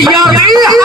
一二一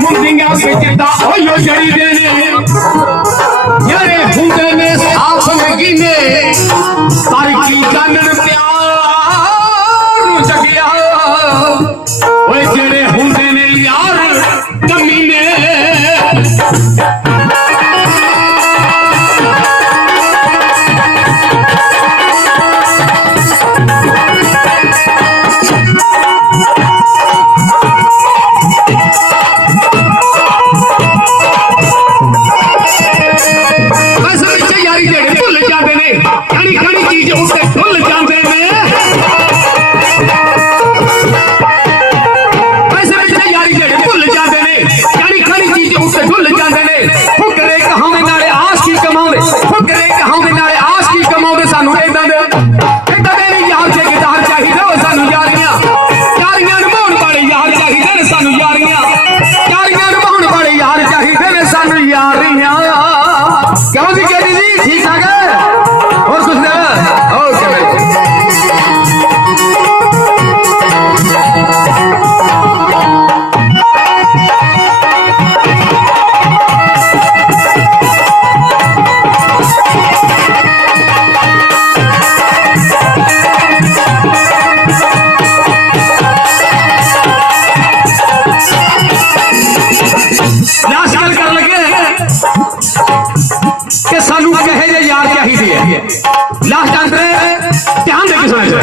mundinga ke jeta oyo jari dene yare hunde me saaf me tari ki janan pyar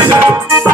Yes, sir.